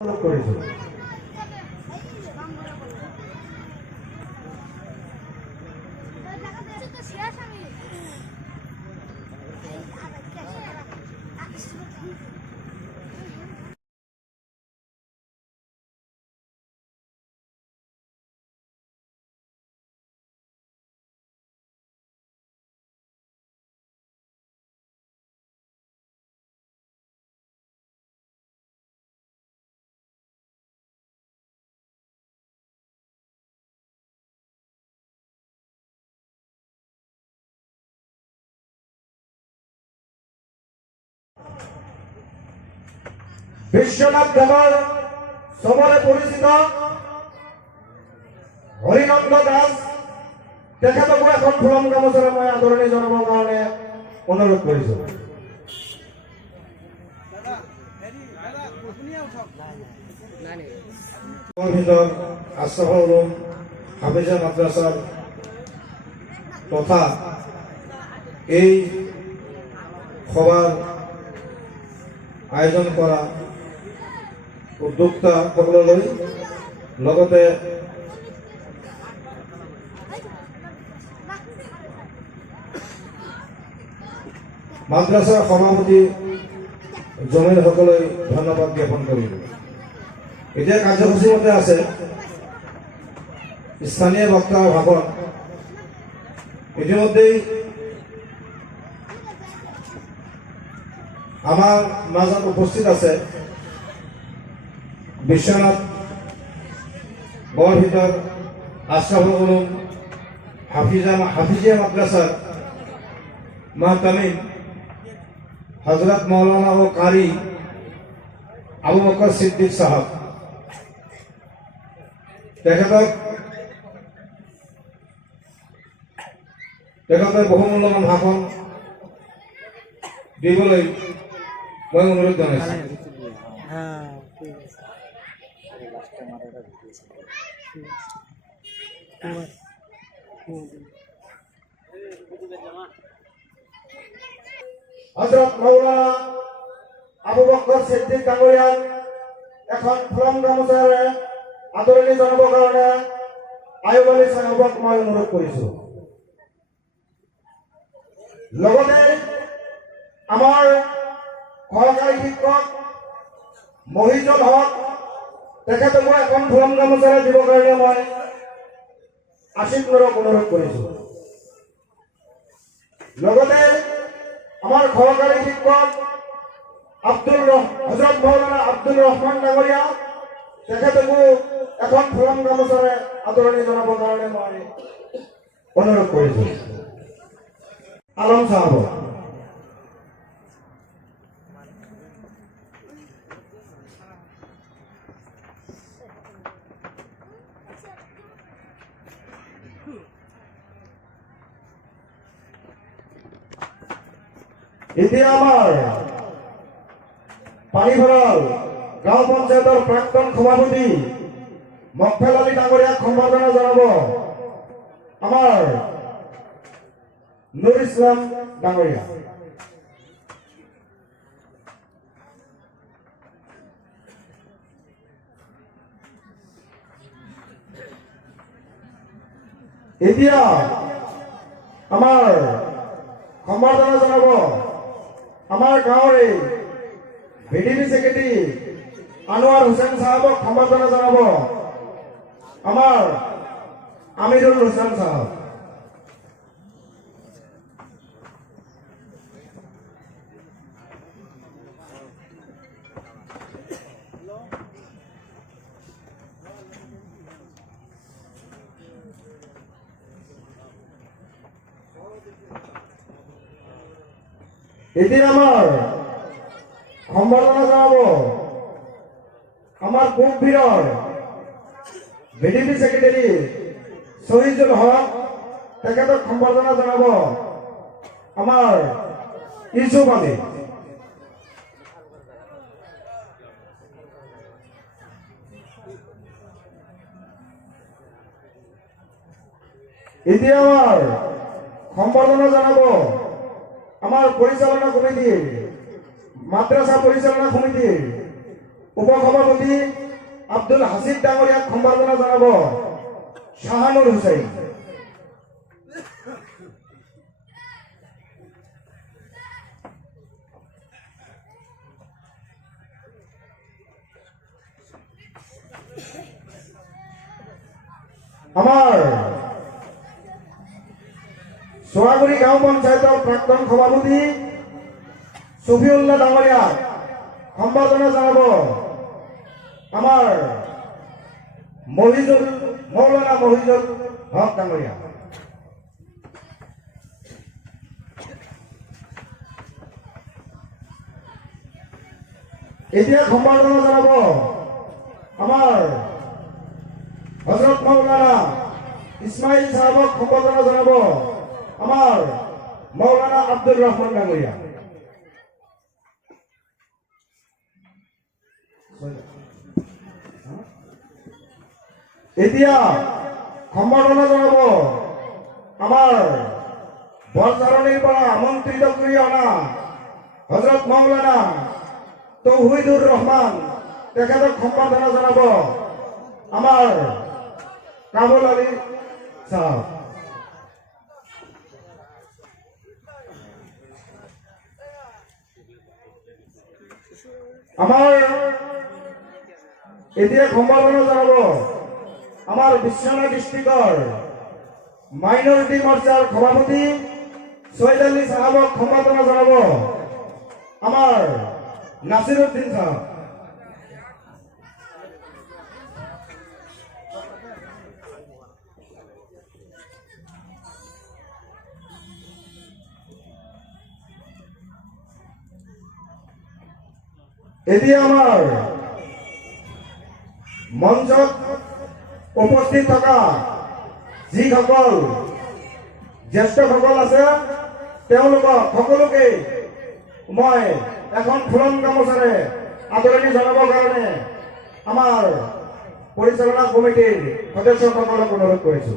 কৰেছে। বিশ্বনাথ দেৱৰ সবৰে পৰিচিত হৰিনন্দ দাস তেখেতকো এখন ফুলম গামোচাৰে মই আদৰণি জনাবৰ কাৰণে অনুৰোধ কৰিছো। আশৰাফুল উলুম হাফিজা মাদ্ৰাছাৰ তথা এই সভাৰ আয়োজন কৰা উদ্যোক্তা সকললৈ লগতে মাদ্ৰাছাৰ সভাপতি জমিৰ সকললৈ ধন্যবাদ জ্ঞাপন কৰিম। এতিয়া কাৰ্যসূচী মতে আছে স্থানীয় বক্তাৰ ভাষণ। ইতিমধ্যেই আমাৰ মাজত উপস্থিত আছে বিশ্বনাথ বৰভিতৰ আশৰাফুল উলুম হাফিজিয়া মাদ্ৰাসাৰ মাহতামিম হজৰত মৌলানা ও কাৰি আবু বকৰ সিদ্দিক সাহেব। তেখেতৰ বহুমূল্যবান ভাষণ দিবলৈ মই অনুৰোধ জনাইছো। হযৰত মাওলানা আবু বকৰ সিদ্দিক ডাঙৰীয়াক এখন ফুলম গামোচাৰে আদৰণি জনাবৰ কাৰণে আয়ুব আলী সাহেবক মই অনুৰোধ কৰিছো। লগতে আমাৰ সহকাৰী শিক্ষক মহিজুল হক তেখেতকো এখন ফুলম গামোচাৰে দিবৰ কাৰণে মই আশিক নুৰক অনুৰোধ কৰিছো। লগতে আমাৰ সহকাৰী শিক্ষক হযৰত মৌলানা আব্দুল ৰহমান ডাঙৰীয়া তেখেতকো এখন ফুলম গামোচাৰে আদৰণি জনাবৰ কাৰণে মই অনুৰোধ কৰিছো। আলম সাহেব এতিয়া আমাৰ পানীভৰাল গাঁও পঞ্চায়তৰ প্ৰাক্তন সভাপতি মকফেল আলী ডাঙৰীয়াক সম্বৰ্ধনা জনাব আমাৰ নুৰ ইছলাম ডাঙৰীয়া। এতিয়া আমাৰ সম্বৰ্ধনা জনাব আমাৰ গাঁৱৰে ভিডিপি সেক্রেটারি আনোয়ার হোসেন সাহেবক সম্বর্ধনা জানাব আমার আমিরুল হোসেন সাহেব। এতিয়া আমার সম্বর্ধনা জানাব আমার কুম্ভীর ভিডিপি সেক্রেটারি শহীদুল হক তেখেতক সম্বর্ধনা জানাব আমার ইউসুফ আলী। এতিয়া আমার সম্বর্ধনা জানাব আমার পরিচালনা কমিটির মাদ্রাসা পরিচালনা কমিটির উপসভাপতি আব্দুল হাসিব ডাঙৰীয়াক সম্বৰ্ধনা জনাব শাহানুৰ হুছেইন। আমাৰ সোৱাগুৰি গাঁও পঞ্চায়তৰ প্ৰাক্তন সভাপতি ছফিউল্লাহ ডাঙৰীয়াক সম্বৰ্ধনা জনাব আমাৰ মৌলানা মহিজুল হক ডাঙৰীয়া। এতিয়া সম্বৰ্ধনা জনাব আমাৰ হযৰত মৌলানা ইসমাইল সাহেবক সম্বৰ্ধনা জনাব আমাৰ মৌলানা আব্দুৰ ৰহমান ডাঙৰীয়া। এতিয়া সম্বৰ্ধনা জনাব আমাৰ বৰঝাৰণীৰ পৰা আমন্ত্ৰিত কৰি অনা হযৰত মৌলানা তৌহিদুৰ ৰহমান, তেখেতক সম্বৰ্ধনা জনাব আমাৰ কাবুল আলী সাহেব। আমাৰ এতিয়া সম্বৰ্ধনা জনাব আমাৰ বিশ্বনাথ ডিষ্ট্ৰিক্টৰ মাইনৰিটি মৰ্চাৰ সভাপতি সৈয়দ আলী সাহেবক সম্বৰ্ধনা জনাব আমাৰ নাছিৰুদ্দিন সাহেব। এতিয়া আমাৰ মঞ্চত উপস্থিত থকা যিসকল জ্যেষ্ঠসকল আছে তেওঁলোকক সকলোকে মই এখন ফুলন গামোচাৰে আদৰণি জনাবৰ কাৰণে আমাৰ পৰিচালনা কমিটিৰ সদস্যসকলক অনুৰোধ কৰিছো।